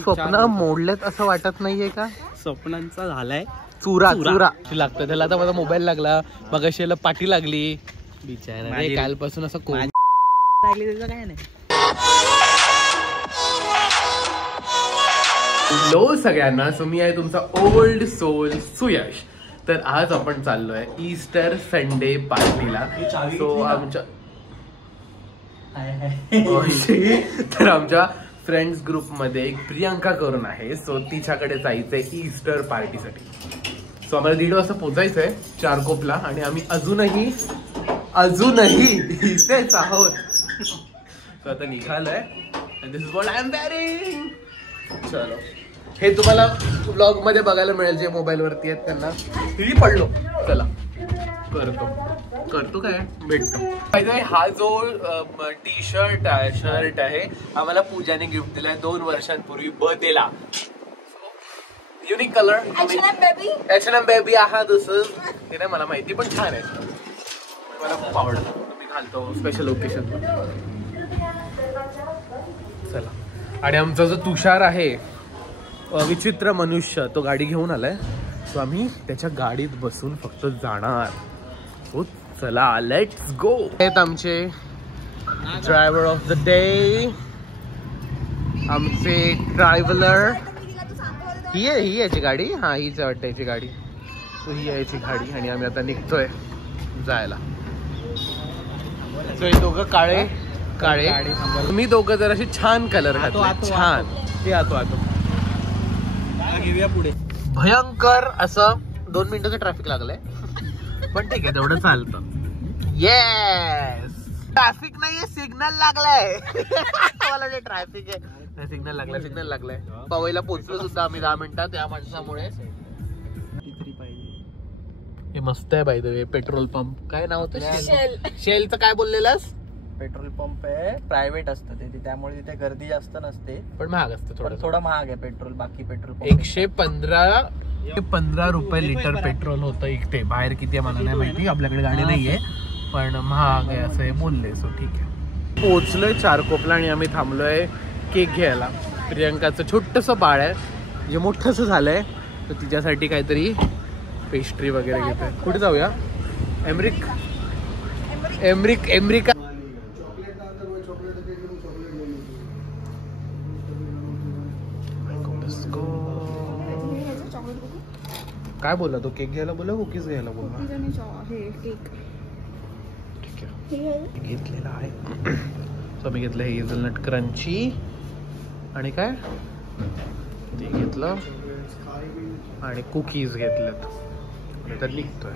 स्वप्न मोडलेत असं वाटत नाहीये का? स्वप्नांचा झालाय चुरा चुरा लागतं त्याला. आता माझा मोबाईल लागला, मग अशी पाठी लागली बिचारा रे. कालपासून असं लागली त्याचं काय नाही. हॅलो सगळ्यांना, सो मी आहे तुमचा ओल्ड सोल सुयश. तर आज आपण चाललोय ईस्टर संडे पार्टीला. सो आमच्या तर आमच्या फ्रेंड्स ग्रुप मध्ये एक प्रियंका करून आहे, सो तिच्याकडे जायचंय ईस्टर पार्टीसाठी. सो आम्हाला 1:30 वाजता पोहोचायचंय चारकोपला आणि आम्ही अजूनही इथेच आहोत. सो आता निघालोय. This is what I am wearing. चलो, हे तुम्हाला व्लॉग मध्ये बघायला मिळेल जे मोबाईल वरती आहेत त्यांना. किती पडलो. चला करतो काय भेटतो. हा जो टी शर्ट आहे आम्हाला पूजाने गिफ्ट दिलाय 2 वर्षांपूर्वी बर्थडेला. युनिक कलर H&M बेबी हा. हे नाही मला माहिती पण छान आहे, मला खूप आवडतं. मी घालतो स्पेशल ओकेशन. चला. आणि आमचा जो तुषार आहे विचित्र मनुष्य, तो गाडी घेऊन आलाय. सो आम्ही त्याच्या गाडीत बसून फक्त जाणार. सो चला, लेट्स गो. आहेत आमचे ड्रायव्हर ऑफ द डे, आमचे ट्रॅव्हलर. ही आहे याची गाडी. हा, हीच वाटतं याची गाडी. सो ही आहे याची गाडी आणि आम्ही आता निघतोय जायला. सो हे दोघं काळे तुम्ही दोघं जर असे छान कलर घातले, छान. ते आतो घेऊया पुढे. भयंकर असं 2 मिनिटाचं ट्रॅफिक लागलंय, पण ठीक आहे, तेवढं चालतं. येस, ट्रॅफिक नाहीये, सिग्नल लागलाय. मला जे ट्रॅफिक आहे, सिग्नल लागलाय. पवईला पोहोचलो सुद्धा आम्ही 10 मिनिटात या माणसामुळे. हे मस्त आहे by the way. Petrol pump काय नाव होतं? शेलचं काय बोललेलंस? पेट्रोल पंप आहे, प्रायव्हेट असतं ते, त्यामुळे तिथे गर्दी जास्त नसते, पण महाग असतं. थोडं महाग आहे पेट्रोल. बाकी पेट्रोल 115 रुपये लिटर पेट्रोल होतं इथे. बाहेर किती आहे मला नाही माहिती, आपल्याकडे गाडी नाहीये, पण महाग आहे असं हे बोलले. सो ठीक आहे. पोहोचलोय चारकोपला आणि आम्ही थांबलोय केक घ्यायला. प्रियंकाचं छोटंसं बाळ आहे, जे मोठंसं झालंय, तर तिच्यासाठी काहीतरी पेस्ट्री वगैरे घेतोय. कुठे जाऊया? एमरिका. काय बोलला तो? केक घ्यायला बोला, कुकीज घ्यायला बोला? ठीक आहे, घेतलेला आहे. सो मी घेतलं हेझलनट क्रंची आणि काय ते घेतलं आणि कुकीज घेतलेत. तर निघतोय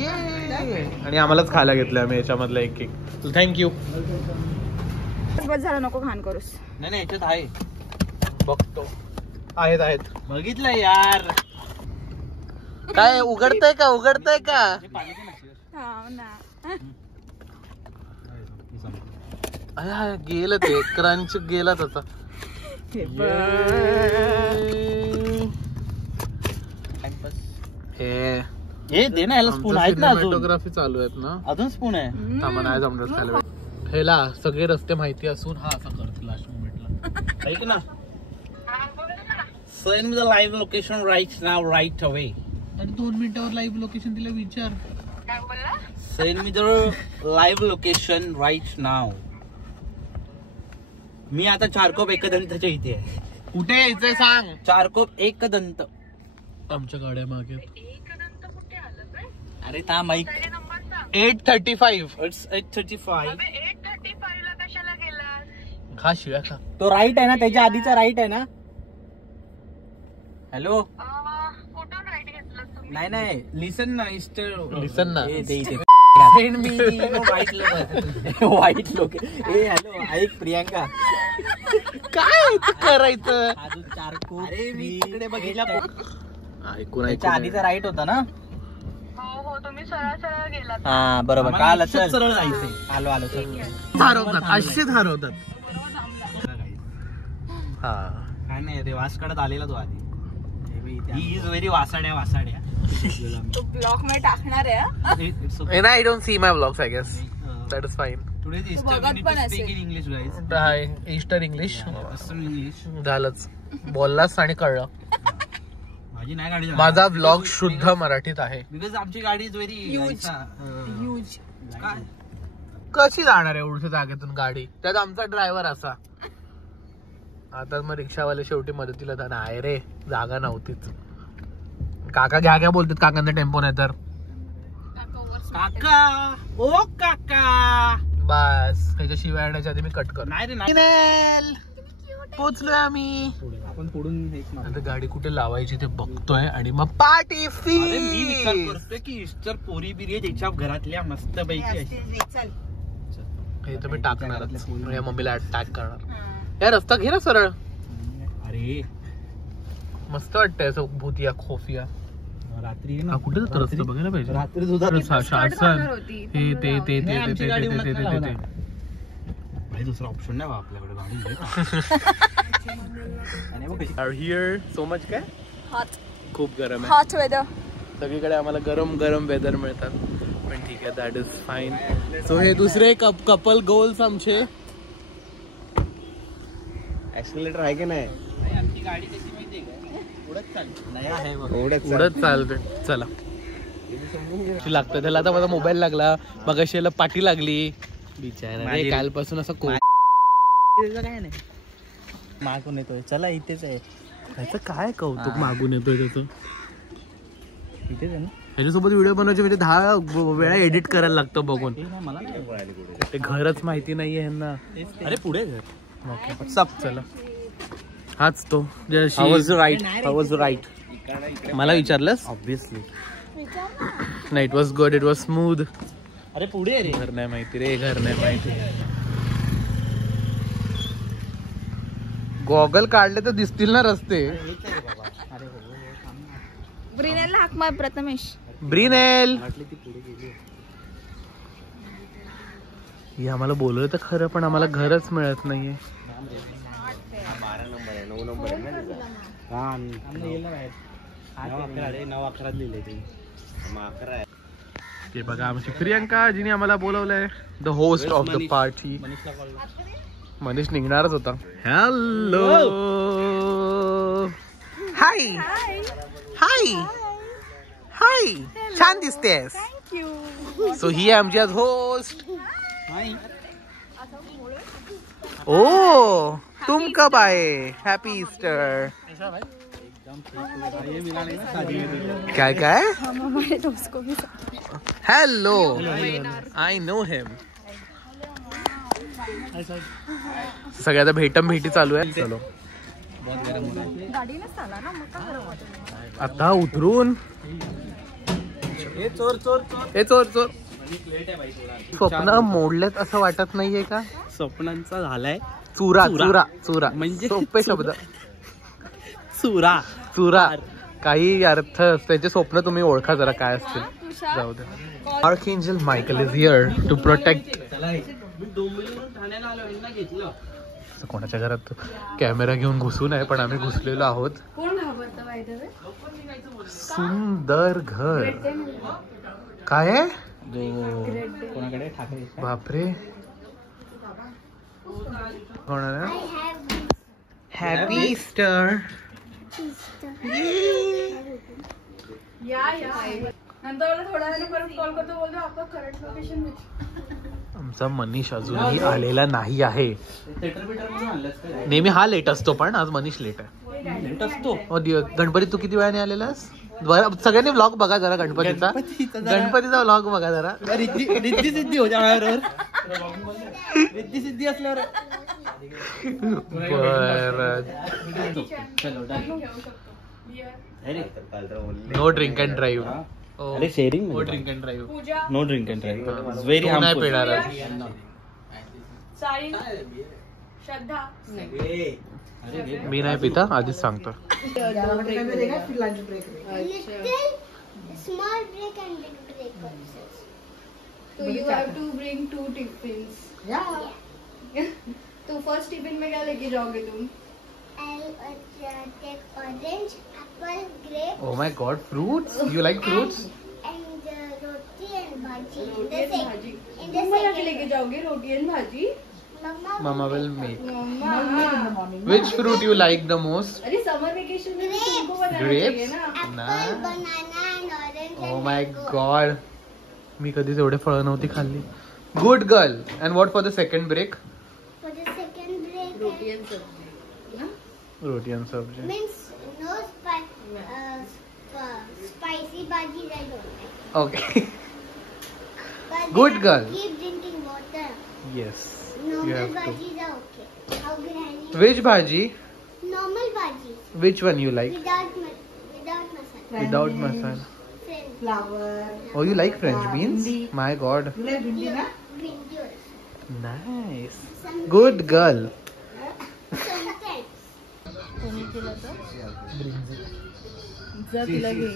ये. आणि आम्हालाच खायला घेतलं आम्ही याच्यामधला एक केक. थँक्यू. बस झालं, नको घाण करूस. नाही याच्यात आहे, बघतो. आहेत बघितलं यार. काय उघडतंय का? गेलं ते क्रंच गेला त्याचा. हे दे ना याला स्पून. आहेत ना फोटोग्राफी चालू आहेत ना अजून स्पून आहे. नाही जमणार खायला. ह्याला सगळे रस्ते माहिती असून हा असा करतो लास्ट मोमेंटला. ऐक ना, send me the live location right now, right away. आणि 2 मिनिटावर लाईव्ह लोकेशन दिलं. विचार. काय बोलला? Send me the live location right now. मी आता चारकोप एकदंतच्या इथे आहे. कुठे यायचंय सांग? चारकोप एकदंत. आमच्या गाड्या मागे. अरे था माईक. 8:35. It's 8:35. 8:35 ला कशाला गेला? खा शिव्या खा. तो राईट आहे ना, त्याच्या आधीचा राईट आहे ना? हॅलो. कुठून राईट घेतलं तुम्ही? नाही लिसन ना. लिसन ना. वाईट लोक. ए हॅलो, ऐक प्रियंका, काय करायचं? अरे मी तिकडे बघितलं. ऐकून आधीचा राईट होता ना? हो, तुम्ही सरळ गेलात. हा बरोबर. काल सरळ जायचंय. आलो हरवतात. हा काय नाही, ते वासकडत आलेला तो आधी. ही इज व्हेरी वासाड्या. तो ब्लॉग मध्ये टाकणार आहे. And I don't see my vlogs, I guess. That is fine. Today's Easter, we बघत need पण to speak असेल. in English, guys. High Easter English Eastern English. झालंच बोललास आणि कळलं. माझी नाही गाडी. माझा व्लॉग शुद्ध मराठीत आहे. बिकॉज आमची गाडी इज व्हेरी Huge. काय कशी जाणार आहे एवढ्या जागेतून गाडी, त्यात आमचा ड्रायव्हर असा. आता मग रिक्षावाले शेवटी मदतीला जाणार आहे रे, जागा नव्हतीच. काका घ्या घ्या बोलतात, काकांचा टेम्पो नाही तर काका ओ काका बस त्याच्या शिवाय येण्याच्या आधी मी कट कर. नाही रे नाही. पोचलोय आम्ही. आपण पुढून एक मागू. आता गाडी कुठे लावायची ते बघतोय आणि मग पार्टी अरे मी विचार फी. करतोय की ईस्टर पोरी बिरी आहे त्याच्या घरातल्या मस्त पैकी अशी. हे तुम्ही टाकणारच, या मम्मीला टॅग करणार. या रस्ता घे ना सरळ, अरे मस्त वाटतंय असं भूतिया खोफिया. रात्री हा कुठे जातो रस्ता बघायला पाहिजे. रात्री दुधात शासन हे ते ते ते नाही, आमची गाडी उन्हात नाही ते लावणार. भाई दुसरा ऑप्शन नाही बा आपल्याकडे गाडी. आणि बघ कशी आर हिअर सो मच काय हॉट खूप गरम आहे. Hot weather. सगळीकडे आम्हाला गरम गरम वेदर मिळतात, पण ठीक आहे, दॅट इज फाईन. सो हे दुसरे कपल गोल्स आमचे. ऍक्सिलेटर आहे की नाही. आमची गाडी कशी माहितीये का, उडत चालते. नाही आहे बघ. उडत चालते. चला लागतं त्याला. आता माझा मोबाईल लागला, मग अशी याला पाठी लागली बिचारा रे, कालपासून असं काय नाही मागून येतोय. चला इथेच आहे. त्याचं काय कौतुक मागून येतोय त्याचं. इथेच आहे ना. त्याच्यासोबत व्हिडिओ बनवायचे म्हणजे 10 वेळा एडिट करायला लागतं बघून. मला नाही पळाली कुठे. ते घरच माहिती नाहीये ह्यांना. अरे पुढे घर. सब चला हाच तो राईट. मला विचारलंस ऑब्विसली. नाही, it was good, it was smooth. अरे पुढे रे. घर नाही माहिती रे, घर नाही माहिती. गॉगल काढले तर दिसतील ना रस्ते. ब्रिनेलला हाक मार प्रथमेश. ब्रिनेल ही आम्हाला बोलवलं तर खरं, पण आम्हाला घरच मिळत नाहीये. 12 नंबर आहे, 9 नंबर आहे ना त्याचा. 9-11 लिहिले ते. 11 आहे. हे बघा आमची प्रियंका, जिने आम्हाला बोलवलंय, the host of the party. Manish निघणारच होता. हॅलो हाय हाय हाय, छान दिसतेस. सो ही आहे आमची आज होस्ट. ओ तुम कब आए, हैप्पी ईस्टर. काय काय हॅलो, आय नो हिम. सगळ्या आता भेटी चालू आहे. चलो आता उतरून. हे चोर स्वप्न मोडलेत असं वाटत नाहीये का. स्वप्नांचा झालाय चुरा चुरा चुरा म्हणजे सोपे शब्द. चुरा चुरा काही अर्थ, त्याचे स्वप्न तुम्ही ओळखा जरा काय असतील. जाऊ दे. Archangel Michael is here to protect. कोणाच्या घरात कॅमेरा घेऊन घुसू नये, पण आम्ही घुसलेलो आहोत. सुंदर घर. काय आहे कोणाकडे ठाकरे. बापरे, कोणाला हॅपी ईस्टर. आमचा मनीष अजूनही आलेला नाही आहे. नेहमी हा लेट असतो, पण आज मनीष लेट आहे. गणपती तू किती वेळाने आलेलास. सगळ्यांनी व्लॉग बघा जरा गणपतीचा व्लॉग बघा जरा. रिद्धी सिद्धी हो जाणार. रिद्धी सिद्धी असल्यावर नो ड्रिंक अँड ड्राईव्ह. अरे sharing. No drink and drive. No drink and drive. Very नाही पिणार. मी नाही पिता, आधीच सांगतो. Small break and big break also. So you have to bring 2 tiffins. Yeah. तो first tiffin में क्या लेके जाओगे तुम? I'll take orange, apple, grape. Oh my god, fruits? You like fruits? And roti and bhaji. Roti and bhaji. In In the mama के second लेके जाओगे रोटी एंड भाजी? Mama will make. Mama Which fruit you like the most? अरे समर vacation में भी तुमको banana Grapes? चाहिए ना. apple, banana and orange Oh and my mango. god. मी कधीच एवढे फळं नव्हती खाल्ली. Good girl. And what for the second break? For the second break, roti end सब्जी ना. Roti and sabji. means no spicy bhajis I don't like. Okay. But Good then girl. Keep drinking water. Yes. You Normal have to. bhajis are okay. How granny? Which bhaji? Normal bhajis Which one you like? without masala. Without masala. Friends. Flower. Oh, you like French beans? bhindi. My god. You like bhindi na? Bhindi also. Nice. Sometimes. Good girl. Sometimes. जा तिला घे.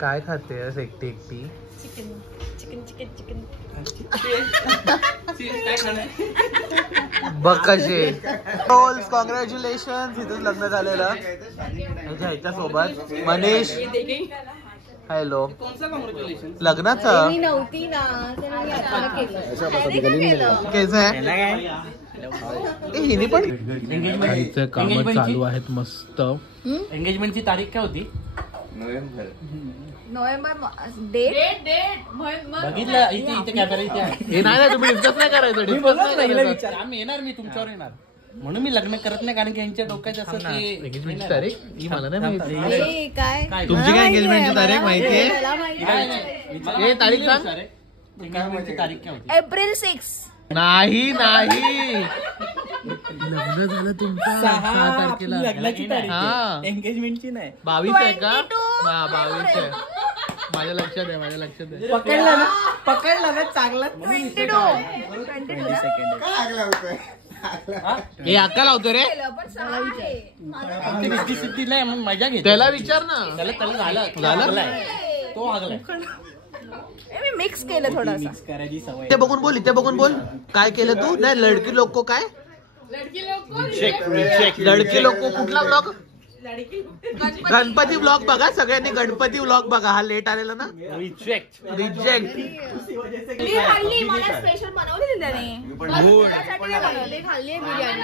काय खाते आहेस एकटी एकटी? बघ कसे. कॉंग्रॅच्युलेशन. इथेच लग्न झालेलं ह्याच्या सोबत मनीष. हॅलो. लग्नाचं मी नव्हती ना तर मी अचानक केलं. केस आहे हिने पण. काम चालू आहेत मस्त. एंगेजमेंटची तारीख काय होती? नोव्हेंबर डेट बघितलं इथे इथे कॅमेरा इथे आहे. हे नाही तुम्ही डिस्कस नाही करायचं. डिस्कस नाही करायचं. आम्ही येणार, मी तुमच्यावर येणार म्हणून मी लग्न करत नाही, कारण की यांच्या डोक्यात असं ते एंगेजमेंटची तारीख ही मला नाही माहिती. ए, काय तुमची काय एंगेजमेंटची तारीख माहितीये? मला माहिती. हे तारीख सांग. एंगेजमेंटची तारीख काय होती? एप्रिल 6. नाही नाही. लग्न झालं तुमचं 6 तारखेला. लग्नाची तारीख हा. एंगेजमेंटची नाही. 22 आहे का? हा 22 आहे. माझ्या लक्षात आहे, माझ्या लक्षात आहे. पकडला ना चांगला. 22. हे अक्का लावतो रे. पण 6 आहे. रिद्धी सिद्धी नाही मग मजा घेते. त्याला विचार ना. त्याला झालं झालं? हागलाय. तो हागलाय. मी मिक्स केलं थोडंसं. मिक्स करायची सवय. ते बघून बोल, इथे बघून बोल. काय केलं तू? नाही लडकी लोक को काय? लडकी लोक कुठला ब्लॉग? गणपती ब्लॉग बघा सगळ्यांनी. गणपती ब्लॉग बघा. हा लेट आलेला ना. रिजेक्ट. मी खाल्ली, मला स्पेशल बनवली त्याने. त्यासाठी नाही बनवली, खाल्ली बिर्याणी.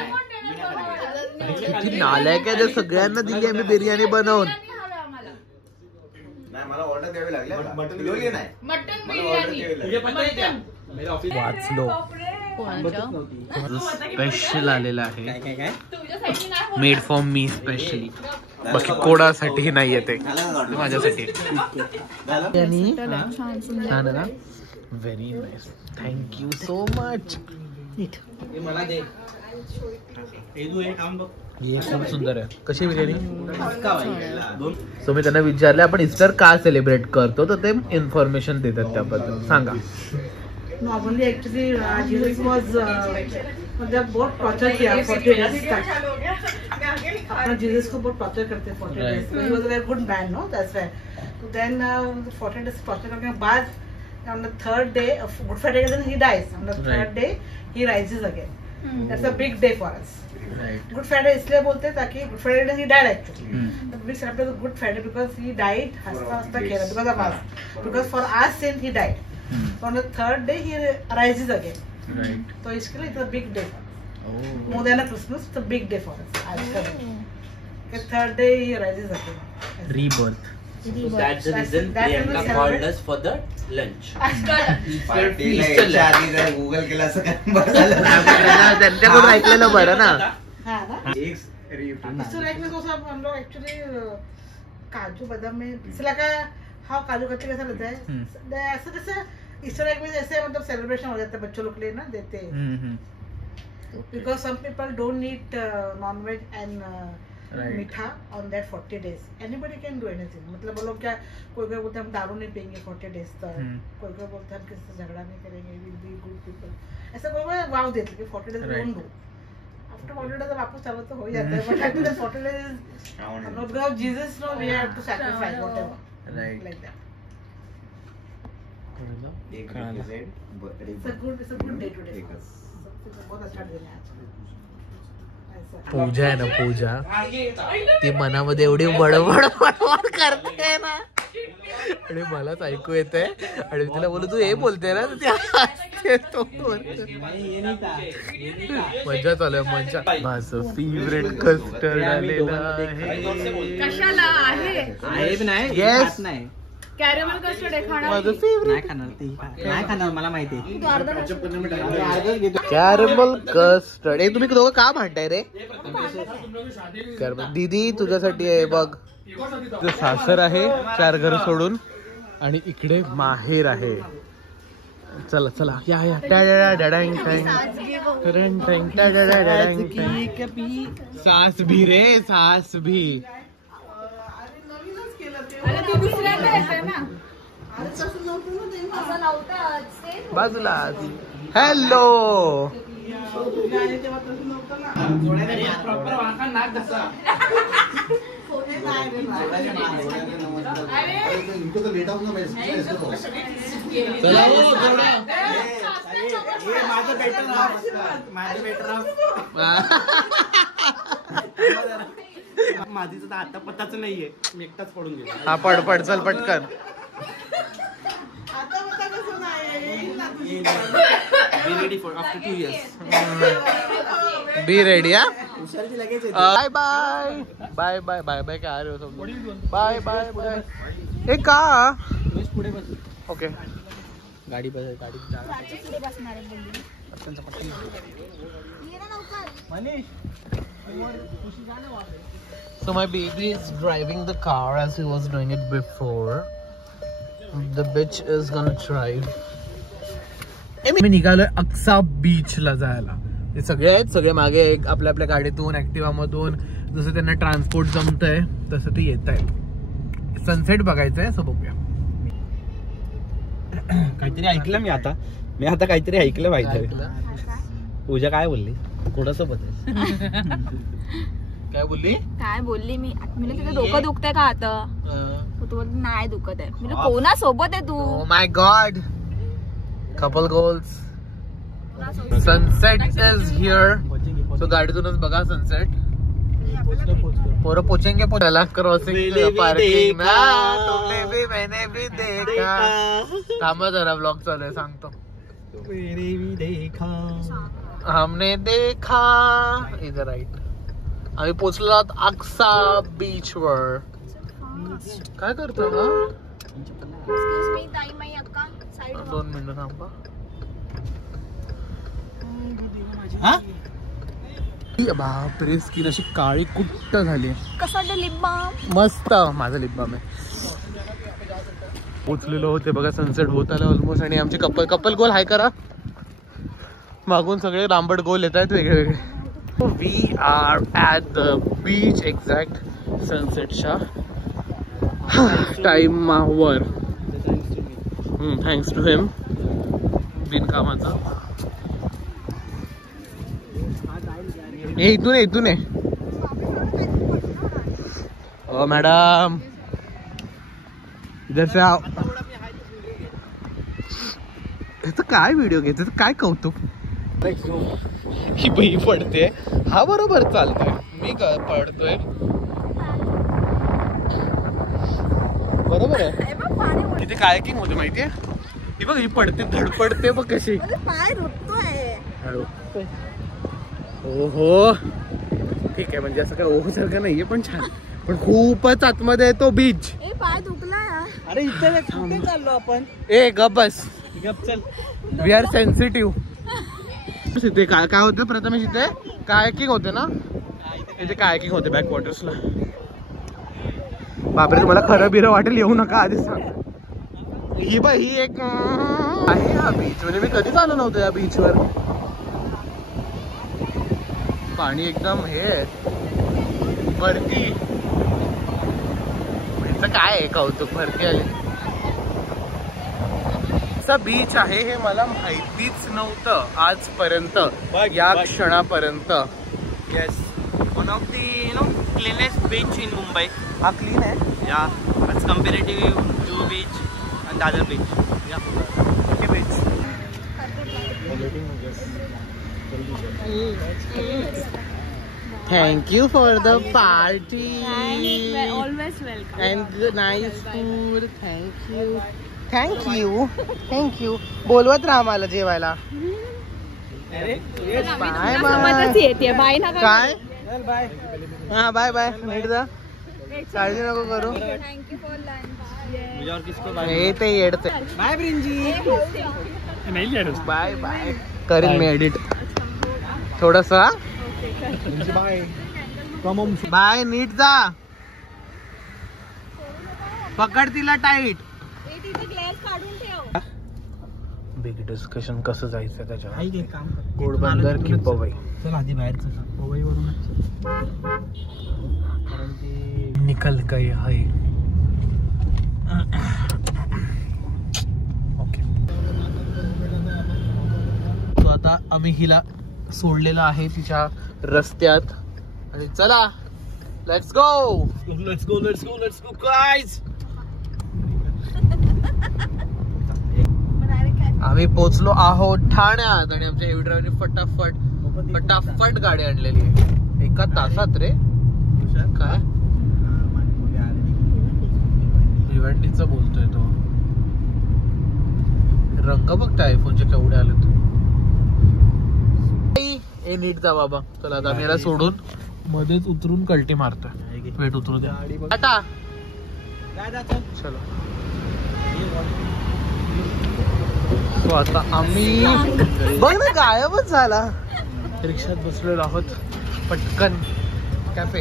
किती नालायक आहे. सगळ्यांना दिली आम्ही बिर्याणी बनवून. मला ऑर्डर द्यावी लागली. मटन नाही. मटन बिर्याणी. वाचलो. स्पेशल आलेला आहे. काय मेड फॉर मी स्पेशली. बाकी कोणासाठी नाही येते, माझ्यासाठी. छान आहे ना. Very nice. Thank you so much. मला दे. हे खूप सुंदर आहे. कशी बिर्याणी? सो मी त्यांना विचारले आपण इस्टर का सेलिब्रेट करतो, तर ते इन्फॉर्मेशन देतात त्याबद्दल. सांगा. Normally, actually, Jesus was मतलब बहुत टॉर्चर किया 40 days तक. अपना जीसस को बहुत टॉर्चर करते 40 days. He was a very good man, no? That's why. So then 40 days torture करने के बाद on the third day of Good Friday, then he dies. On the third day, he rises again. That's a big day for us. Good Friday इसलिए बोलते हैं ताकि Good Friday he died actually. But we celebrate the Good Friday because he died हंसता खेला because of us. Because for our sin he died. So on the third day he rises again. Right. So इसके लिए it's a big day for us. More than a Christmas, it's a big day for us. The third day he rises again. Rebirth. So that's the reason they have called us for the lunch. Google केला असं काय बरं झालं. त्यांच्याकडून ऐकलेलं बरं ना. हाँ ना. Easter egg में तो सब हम लोग actually काजू बादाम में इसलिए का हाँ काजू कतली कैसा लगता है ऐसा जैसे ईस्टर एग में जैसे मतलब सेलिब्रेशन हो जाता है बच्चों लोग के लिए ना देते हैं. Because some people don't eat non-veg and मीठा on that 40 days. Anybody can do anything. मतलब वो लोग क्या कोई बोलते हैं हम दारू नहीं पियेंगे 40 days तक. कोई बोलते हैं हम किसी से झगड़ा नहीं करेंगे. We'll be good people. ऐसा कोई वाव देते हैं कि 40 days don't do. After 40 days वापस चलो तो हो ही जाता है. But after 40 days हम लोग because Jesus know we have to sacrifice whatever. Right. Like that. एक represent, but It's a good day today. बहुत अच्छा दिन है आज. ऐसा. पूजा आहे ना, पूजा ती मनामध्ये एवढी बडबड करते ना. आणि मलाच ऐकू येते आणि मी तिला बोलू तू हे बोलते ना मजा चालू आहे मजा. माझं फेवरेट कस्टर्ड आलेलं आहे. कशाला आहे नाही Yes. नाही कॅरेमल कस्टर्ड आहे खाणार माझं फेवरेट नाही खाणार ते नाही खाणार मला माहिती आहे. तू अर्धा कॅरमल कस्टर्ड. हे तुम्ही दोघं का भांडताय रे? दीदी तुझ्यासाठी आहे बघ. तुझं सासर आहे 4 घर सोडून आणि इकडे माहेर आहे. चला चला या या सास भी रे सास भी. अरे तू दुसऱ्यांदा येते ना असं नव्हतं बाजूला. हॅलो माझी तर आता पत्ताच नाहीये. मी एकटाच पडून गेलो. हा पड पड चल पटकन. Be ready. Bye bye bye bye bye bye. काय रे बाय बाय बाय. हे का पुढे बस. ओके गाडी बस. गाडी So my baby is driving the car as he was doing it before. The bitch is gonna drive. मी निघालोय अक्सा बीच ला जायला. ते सगळे आहेत सगळे मागे एक आपल्या आपल्या गाडीतून ऍक्टिव्हा मधून जसं त्यांना ट्रान्सपोर्ट जमतंय तसं ते येत आहे. सनसेट बघायचंय सो बघूया. काहीतरी ऐकलं मी आता काहीतरी ऐकलं माहिती. पूजा काय बोलली कोणासोबत काय बोलली काय बोलली मी तिचं डोकं दुखतंय का आता. तू बोलली नाही दुखत आहे. मी कोणासोबत आहे तू. Oh my god. Couple goals. Sunset is here. So गाडीतूनच बघा सनसेट. पोरं पोचेंगे पोचायला क्रॉसिंग पार्किंग ना. तुमने भी मैंने भी देखा. थांबा जरा ब्लॉग चालू आहे सांगतो. हमने देखा इधर राईट. आम्ही पोचलो अक्सा बीच वर. काय करतो ना 2 मिनिटं थांबा. बापरे स्किन अशी काळी कुट्ट झाली. कसा लिप बाम. मस्त माझा लिप बाम आहे. पोचलेलो होते बघा सनसेट होत आला ऑलमोस्ट. आणि आमचे कपल गोल हाय करा. मागून सगळे लांबट गोल येत आहेत वेगळे वेगळे. We are at the beach exact सनसेटच्या टाइमावर. थँक्स टू हिम बिनकामाचं. इथून आहे. ओ मॅडम इधर से आओ. ह्याचं काय व्हिडिओ घ्यायचं काय कौतुक. ही बाई पडते. हा बरोबर चालतोय. मी पडतोय बरोबर आहे. इथे कायकिंग होते माहितीये. ही बघ ही पडते धडपडते बघ कशी. पाय दुखतोय. ओहो ठीक आहे म्हणजे असं काय ओहो सारखं नाहीये पण छान. पण खूपच आतमध्ये आहे तो बीच. पाय दुखला. अरे इथे कुठे चाललो आपण. ए गप बस. गप चल. We are sensitive. इथे काय काय होतं प्रथमेश. इथे कायकिंग होते ना. इथे कायकिंग होते बॅक वॉटर्सला. बापरे तुम्हाला खरं बिरं वाटेल येऊ नका आधीच सांग. ही बाई ही एक आहे हा बीच. म्हणजे मी कधीच आलो नव्हतो या बीचवर. पाणी एकदम हे भरती. म्हणजे काय आहे कौतुक भरती आली. बीच आहे हे मला माहितीच नव्हतं आजपर्यंत या क्षणापर्यंत. Yes one of the cleanest beach in Mumbai. हा क्लीन आहे. या as comparative Juhu beach and Dadar beach. या beach thank you for the party always welcome. And nice food. Thank you. बोलवत राहा मला जेवायला. सोबतच येते बाय ना काय हा बाय बाय. नीट जा. काळजी नको करू. Thank you for lunch. हे ते येडते. बाय ब्रिंजी. Bye bye. करीन मी एडिट थोडस. बाय. बाय. नीट जा. पकड तिला टाईट. तिथे ग्लास काढून ठेव. बिग डिस्कशन कसं जायचं त्याच्यावर. आई एक काम कर. घोडबंदर की पवई. चल आधी बाहेर चल. पवई वरून कारण ते निकल गए है. ओके. तो आता आम्ही हिला सोडलेला आहे तिच्या रस्त्यात आणि चला लेट्स गो गाईज. आम्ही पोचलो आहोत ठाण्यात आणि आमच्या हेवी ड्रायव्हरने फटाफट गाडी आणलेली आहे 1 तासात रे. काय इव्हेंटीचा बोलतोय तो. रंग बघता आयफोनचे केवढे आले तू. ए नीट जा बाबा. चला आता मी याला सोडून मध्येच उतरून कल्टी मारतोय. वेट उतरू द्या. टाटा. चलो. सो आता आम्ही बघ ना गायबच झाला. रिक्षात बसलेलो आहोत. पटकन कॅफे